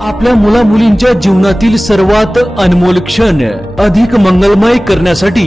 आपल्या मुला मुलींच्या जीवनातील सर्वात अनमोल क्षण अधिक मंगलमय करण्यासाठी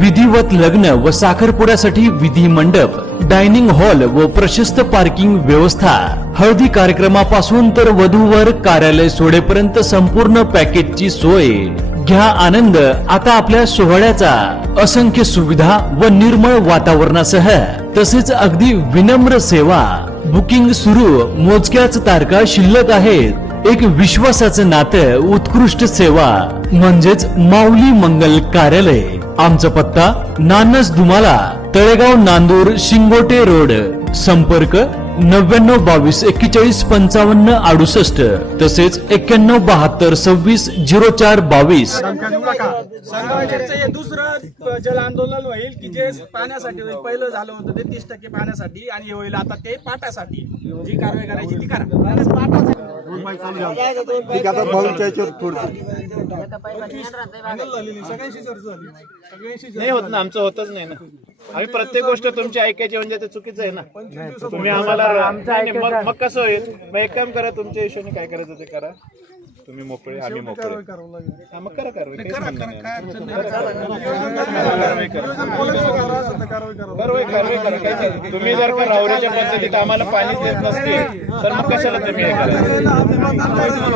विधिवत लग्न व साखरपुड्यासाठी विधी मंडप डायनिंग हॉल व प्रशस्त पार्किंग व्यवस्था. हळदी कार्यक्रमापासून तर वधूवर कार्यालय सोडेपर्यंत संपूर्ण पॅकेजची सोय. घ्या आनंद आता आपल्या सोहळ्याचा. असंख्य सुविधा व निर्मळ वातावरणासह तसेच अगदी विनम्र सेवा. बुकिंग सुरू मोजक्याच तारखा शिल्लक आहेत. एक विश्वासाचं नातं उत्कृष्ट सेवा. म्हणजेच माऊली मंगल कार्यालय. आमचा पत्ता नानस दुमाला तळेगाव नांदूर शिंगोटे रोड. संपर्क नव्याण्णव बावीस एक्केचाळीस पंचावन्न अडुसष्ट. तसेच एक्क्याण्णव बहात्तर सव्वीस झिरो चार बावीस. संगमेश्वरचं हे दुसरं जल आंदोलन होईल की जे पाण्यासाठी होईल. पहिलं झालं होतं ते तीस टक्के पाण्यासाठी आणि हे होईल आता ते पाटासाठी. जी कारवाई करायची ती करा. नाही होत ना आमचं होतच नाही ना. आम्ही प्रत्येक गोष्ट तुमची ऐकायची म्हणजे ते चुकीचं आहे ना. तुम्ही आम्हाला मग कसं होईल? मग एक काम करा तुमच्या हिशोबाने काय करायचं ते करा. तुम्ही मोकळे आम्ही मोकळे. हा, मग करा कारवाई काहीच म्हणणं नाही. कारवाई कारवाई करा. काहीच. तुम्ही जर का रावरीच्या पद्धतीत आम्हाला पाणी देत नसतील तर मग कशाला तुम्ही हे करायचं?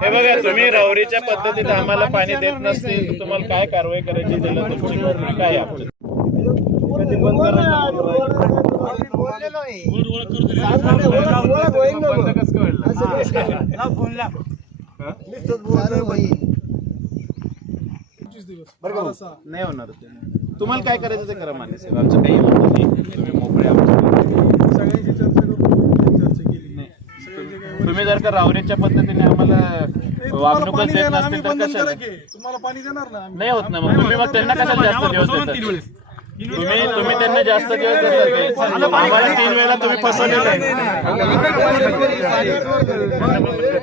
हे बघा तुम्ही रावरीच्या पद्धतीत आम्हाला पाणी देत नसतील तुम्हाला काय कारवाई करायची त्याला तुमची भूमिका काय आहे. आमची? बंद कसं नाही होणार. ते. तुम्हाला काय करायचं ते करा मान्य साहेब. आमचं काही म्हणणं नाही. तुम्ही मोकळे आमच्या नाही. तुम्ही जर का रावरीच्या पद्धतीने आम्हाला वागणूकच देत नसतील तर कशाला? तुम्हाला पाणी देणार ना नाही होत ना मग तुम्ही मग त्यांना कशाला जास्त दिवस देतात? तुम्ही तुम्ही त्यांना जास्त दिवस देतात आम्हाला तीन वेळा तुम्ही फसवलेलं आहे.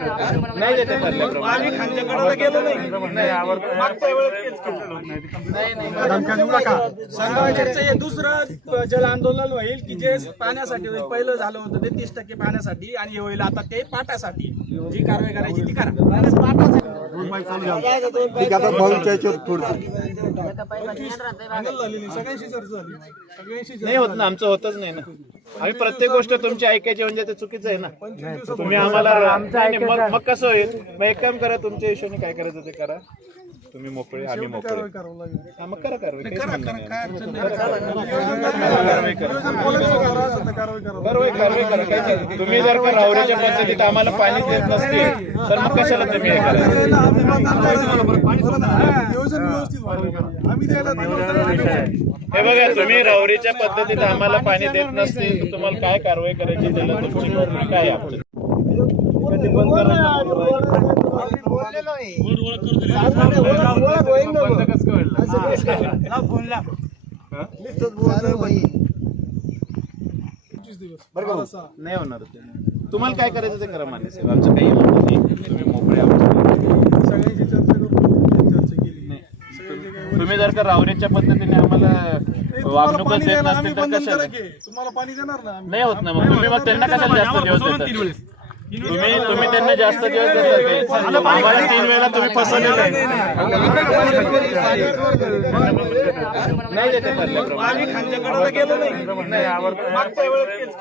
नाही देते ठरल्याप्रमाणे संगमेश्वरचं हे दुसरं जल आंदोलन होईल की जे पाण्यासाठी होईल पहिलं झालं होतं ते तीस टक्के पाण्यासाठी आणि हे होईल आता ते पाटासाठी जी कारवाई करायची ती करा सगळ्यांशी चर्चा झाली सगळ्यांशी नाही होत ना आमचं होतच नाही ना. आम्ही प्रत्येक गोष्ट तुमची ऐकायची म्हणजे ते चुकीचं आहे ना. तुम्ही आम्हाला नाही, मग मग कसं होईल? मग एक काम करा तुमच्या हिशोबाने काय करायचं ते करा. तुम्ही मोकळे आम्ही मोकळे. हा, मग करा कारवाई काहीच म्हणणं नाही. आमचं. कारवाई करा. कारवाई नाही. तुम्ही जर का रावरीच्या पद्धतीत आम्हाला पाणी देत नसतील तर मग कशाला तुम्ही हे करायचं? हे बघा तुम्ही रावरीच्या पद्धतीत आम्हाला पाणी देत नसतील तुम्हाला काय कारवाई करायची त्याला तुमची भूमिका काय आहे आमची? बंद कसं कळलं? नाही होणार ते. तुम्हाला काय करायचं ते करा मान्य साहेब आमचं काही म्हणणं नाही तुम्ही मोकळे आमच्या नाही. तुम्ही जर का रावरीच्या पद्धतीने आम्हाला वागणूकच देत नसतील तर कशाला? तुम्हाला पाणी देणार ना नाही होत ना मग तुम्ही मग त्यांना कशाला जास्त दिवस देतात? तुम्ही तुम्ही त्यांना जास्त दिवस देतात आम्हाला तीन वेळा तुम्ही फसवलेलं आहे. नाही देते ठरल्याप्रमाणे खांद्याकडे गेलो नाही. मागच्या वेळेस